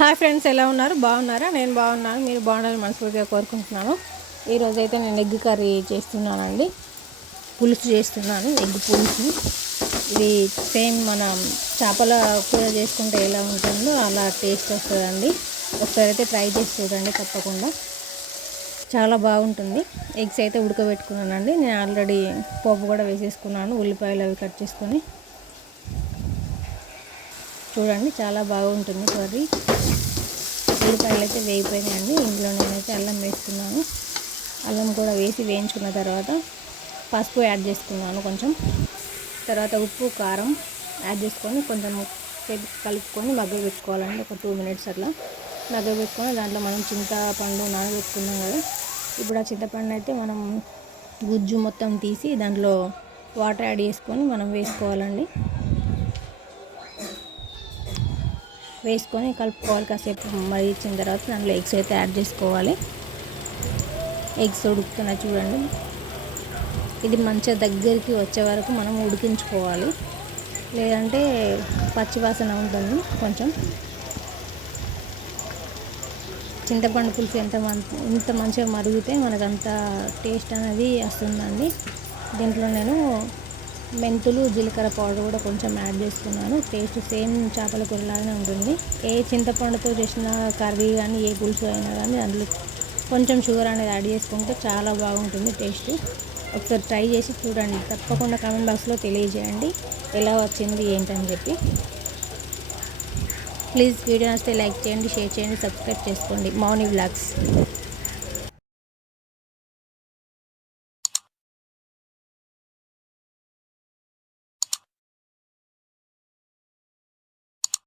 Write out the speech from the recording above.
Hi friends, ఎలా ఉన్నారు? బాగున్నారా? నేను బాగున్నాను. మీరు బాగుండాలని మనస్ఫూర్తిగా కోరుకుంటున్నాను. ఈరోజైతే నేను ఎగ్ కర్రీ చేస్తున్నానండి. పులుసు చేస్తున్నాను, ఎగ్ పులుసు. ఇది సేమ్ మనం చేపల కూర చేసుకుంటే ఎలా ఉంటుందో అలా టేస్ట్ వస్తుందండి. ఒకసారి అయితే ట్రై చేసి చూడండి తప్పకుండా. చాలా బాగుంటుంది. ఎగ్స్ అయితే ఉడకబెట్టుకున్నానండి. నేను ఆల్రెడీ పోపు కూడా వేసేసుకున్నాను. ఉల్లిపాయలు అవి కట్ చేసుకొని చూడండి, చాలా బాగుంటుంది కర్రీ. ఉల్లిపాయలు అయితే వేగిపోయినాయండి. ఇందులో నేనైతే అల్లం వేస్తున్నాను. అల్లం కూడా వేసి వేయించుకున్న తర్వాత పసుపు యాడ్ చేసుకున్నాను కొంచెం. తర్వాత ఉప్పు కారం యాడ్ చేసుకొని కొంచెం కలుపుకొని మగ్గబెట్టుకోవాలండి. ఒక 2 minutes అట్లా మగ్గబెట్టుకొని దాంట్లో మనం చింతపండు నానబెట్టుకున్నాం కదా. ఇప్పుడు ఆ చింతపండు అయితే మనం గుజ్జు మొత్తం తీసి దాంట్లో వాటర్ యాడ్ చేసుకొని మనం వేసుకోవాలండి. వేసుకొని కలుపుకోవాలి. కాసేపు మరిగించిన తర్వాత దాంట్లో ఎగ్స్ అయితే యాడ్ చేసుకోవాలి. ఎగ్స్ ఉడుకుతున్నాయి చూడండి. ఇది మంచిగా దగ్గరికి వచ్చే వరకు మనం ఉడికించుకోవాలి, లేదంటే పచ్చివాసన ఉంటుంది కొంచెం. చింతపండు పులుసు ఎంత మంచిగా మరిగితే మనకంత టేస్ట్ అనేది వస్తుందండి. దీంట్లో నేను మెంతులు జీలకర్ర పౌడర్ కూడా కొంచెం యాడ్ చేసుకున్నాను. టేస్ట్ సేమ్ చేపల కూరలాగానే ఉంటుంది. ఏ చింతపండుతో చేసిన కర్రీ కానీ ఏ పులుసు అయినా కానీ అందులో కొంచెం షుగర్ అనేది యాడ్ చేసుకుంటే చాలా బాగుంటుంది టేస్ట్. ఒకసారి ట్రై చేసి చూడండి. తప్పకుండా కామెంట్ బాక్స్లో తెలియజేయండి ఎలా వచ్చింది ఏంటని చెప్పి. ప్లీజ్ వీడియో నచ్చితే లైక్ చేయండి, షేర్ చేయండి, సబ్స్క్రైబ్ చేసుకోండి. మౌని వ్లాగ్స్.